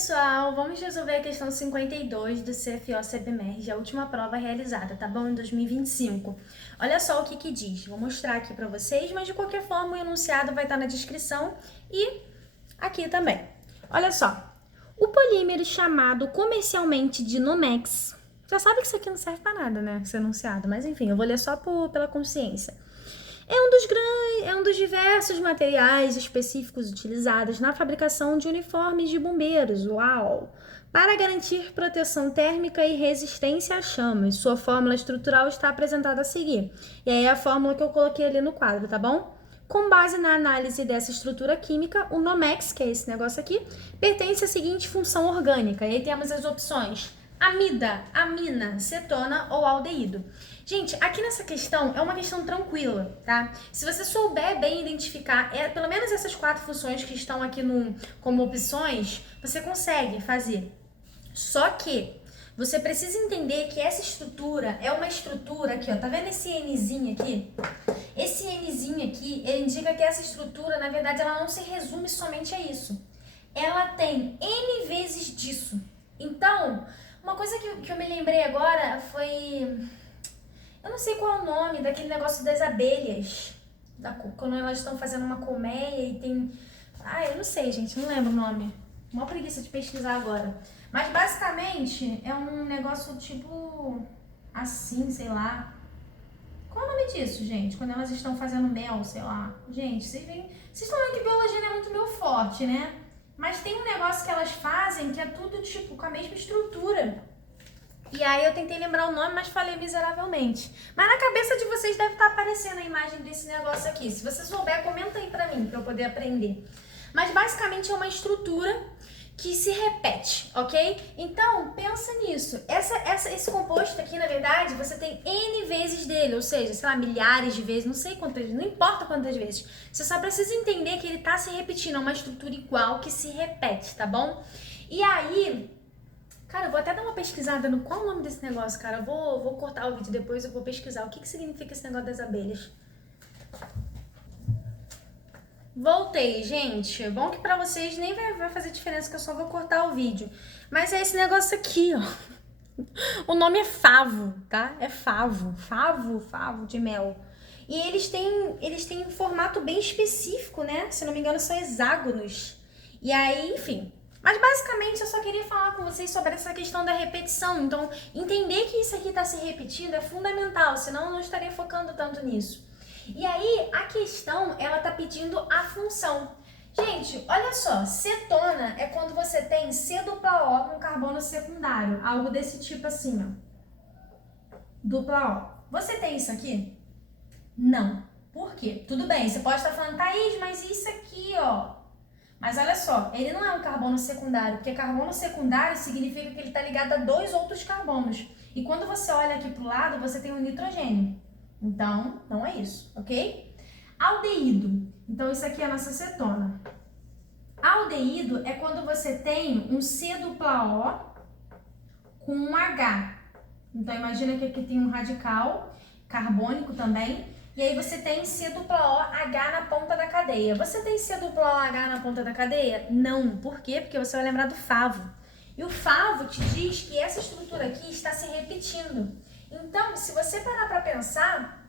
pessoal, vamos resolver a questão 52 do CFO-CEPMERG, a última prova realizada, tá bom? Em 2025. Olha só o que diz, vou mostrar aqui pra vocês, mas de qualquer forma o enunciado vai estar na descrição e aqui também. Olha só, o polímero chamado comercialmente de Nomex, já sabe que isso aqui não serve pra nada, né, esse enunciado, mas enfim, eu vou ler só pela consciência. É um dos diversos materiais específicos utilizados na fabricação de uniformes de bombeiros, uau! Para garantir proteção térmica e resistência a chamas. Sua fórmula estrutural está apresentada a seguir. E aí é a fórmula que eu coloquei ali no quadro, tá bom? Com base na análise dessa estrutura química, o Nomex, que é esse negócio aqui, pertence à seguinte função orgânica. E aí temos as opções: amida, amina, cetona ou aldeído. Gente, aqui nessa questão é uma questão tranquila, tá? Se você souber bem identificar pelo menos essas 4 funções que estão aqui como opções, você consegue fazer. Só que você precisa entender que essa estrutura é uma estrutura aqui, ó. Tá vendo esse Nzinho aqui? Esse Nzinho aqui, ele indica que essa estrutura, na verdade, ela não se resume somente a isso. Ela tem N vezes disso. Então, uma coisa que eu me lembrei agora foi... Eu não sei qual é o nome daquele negócio das abelhas. Quando elas estão fazendo uma colmeia e tem... eu não sei, gente, não lembro o nome. Mó preguiça de pesquisar agora. Mas basicamente é um negócio tipo assim, sei lá. Qual é o nome disso, gente? Quando elas estão fazendo mel, sei lá. Gente, vocês estão vendo que biologia não é muito meu forte, né? Mas tem um negócio que elas fazem que é tudo tipo com a mesma estrutura. E aí eu tentei lembrar o nome, mas falei miseravelmente. Mas na cabeça de vocês deve estar aparecendo a imagem desse negócio aqui. Se você souber, comenta aí pra mim, pra eu poder aprender. Mas basicamente é uma estrutura que se repete, ok? Então, pensa nisso. Esse composto aqui, na verdade, você tem N vezes dele, ou seja, sei lá, milhares de vezes, não sei quantas, não importa quantas vezes. Você só precisa entender que ele tá se repetindo, é uma estrutura igual que se repete, tá bom? E aí... Cara, eu vou até dar uma pesquisada no qual é o nome desse negócio, cara. Eu vou cortar o vídeo depois, eu vou pesquisar. O que significa esse negócio das abelhas? Voltei, gente. Bom que pra vocês nem vai fazer diferença, que eu só vou cortar o vídeo. Mas é esse negócio aqui, ó. O nome é favo, tá? É favo. Favo de mel. E eles têm um formato bem específico, né? Se não me engano, são hexágonos. E aí, enfim... Mas basicamente eu só queria falar com vocês sobre essa questão da repetição. Então, entender que isso aqui está se repetindo é fundamental, senão eu não estaria focando tanto nisso. E aí, a questão, ela tá pedindo a função. Gente, olha só, cetona é quando você tem C dupla O com carbono secundário, algo desse tipo assim, ó. Dupla O. Você tem isso aqui? Não. Por quê? Tudo bem, você pode estar falando, Thaís, mas isso aqui, ó... Mas olha só, ele não é um carbono secundário, porque carbono secundário significa que ele está ligado a 2 outros carbonos. E quando você olha aqui para o lado, você tem um nitrogênio. Então, não é isso, ok? Aldeído. Então, isso aqui é a nossa cetona. Aldeído é quando você tem um C dupla O com um H. Então, imagina que aqui tem um radical carbônico também. E aí você tem C dupla O H na ponta da cadeia. Você tem C dupla O H na ponta da cadeia? Não. Por quê? Porque você vai lembrar do favo. E o favo te diz que essa estrutura aqui está se repetindo. Então, se você parar para pensar,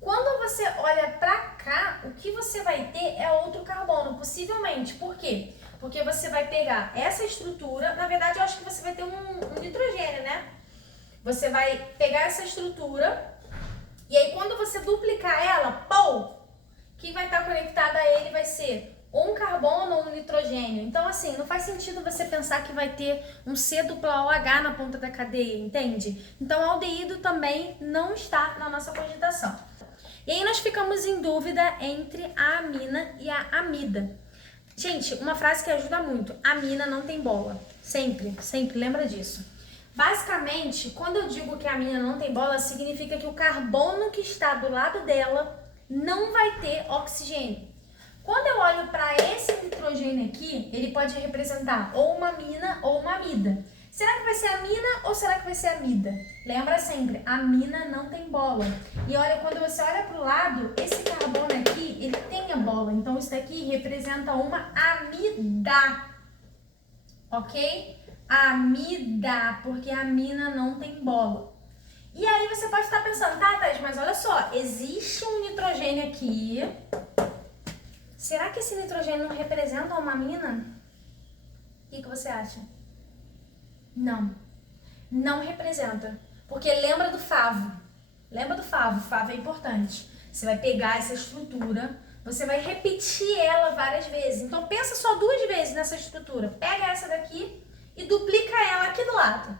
quando você olha para cá, o que você vai ter é outro carbono, possivelmente. Por quê? Porque você vai pegar essa estrutura, na verdade eu acho que você vai ter um nitrogênio, né? Você vai pegar essa estrutura... E aí, quando você duplicar ela, quem vai estar conectado a ele vai ser ou um carbono ou um nitrogênio. Então, assim, não faz sentido você pensar que vai ter um C dupla OH na ponta da cadeia, entende? Então, o aldeído também não está na nossa cogitação. E aí, nós ficamos em dúvida entre a amina e a amida. Gente, uma frase que ajuda muito. Amina não tem bola. Sempre, lembra disso. Basicamente, quando eu digo que a amina não tem bola, significa que o carbono que está do lado dela não vai ter oxigênio. Quando eu olho para esse nitrogênio aqui, ele pode representar ou uma amina ou uma amida. Será que vai ser amina ou será que vai ser amida? Lembra sempre, amina não tem bola. E olha, quando você olha para o lado, esse carbono aqui, ele tem a bola. Então, isso daqui representa uma amida. ok? Amida, porque amina não tem bola. E aí você pode estar pensando, tá, Thaís, mas olha só, existe um nitrogênio aqui. Será que esse nitrogênio não representa uma amina? O que você acha? Não, não representa. Porque lembra do favo. Lembra do favo? O favo é importante. Você vai pegar essa estrutura, você vai repetir ela várias vezes. Então pensa só 2 vezes nessa estrutura. Pega essa daqui e duplica ela aqui do lado.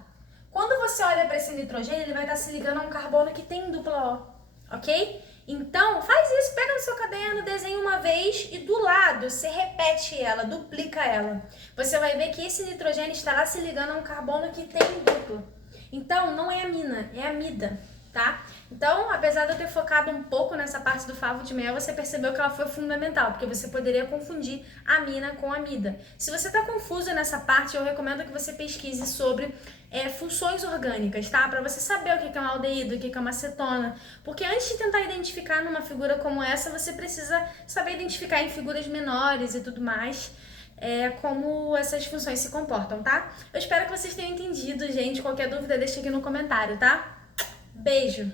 Quando você olha para esse nitrogênio, ele vai estar se ligando a um carbono que tem dupla O, ok? Então, faz isso, pega no seu caderno, desenha uma vez e do lado você repete ela, duplica ela. Você vai ver que esse nitrogênio estará se ligando a um carbono que tem duplo. Então, não é amina, é amida, tá? Então, apesar de eu ter focado um pouco nessa parte do favo de mel, você percebeu que ela foi fundamental, porque você poderia confundir amina com amida. Se você está confuso nessa parte, eu recomendo que você pesquise sobre funções orgânicas, tá? Para você saber o que é um aldeído, o que é uma acetona. Porque antes de tentar identificar numa figura como essa, você precisa saber identificar em figuras menores e tudo mais. Como essas funções se comportam, tá? Eu espero que vocês tenham entendido, gente. Qualquer dúvida, deixa aqui no comentário, tá? Beijo!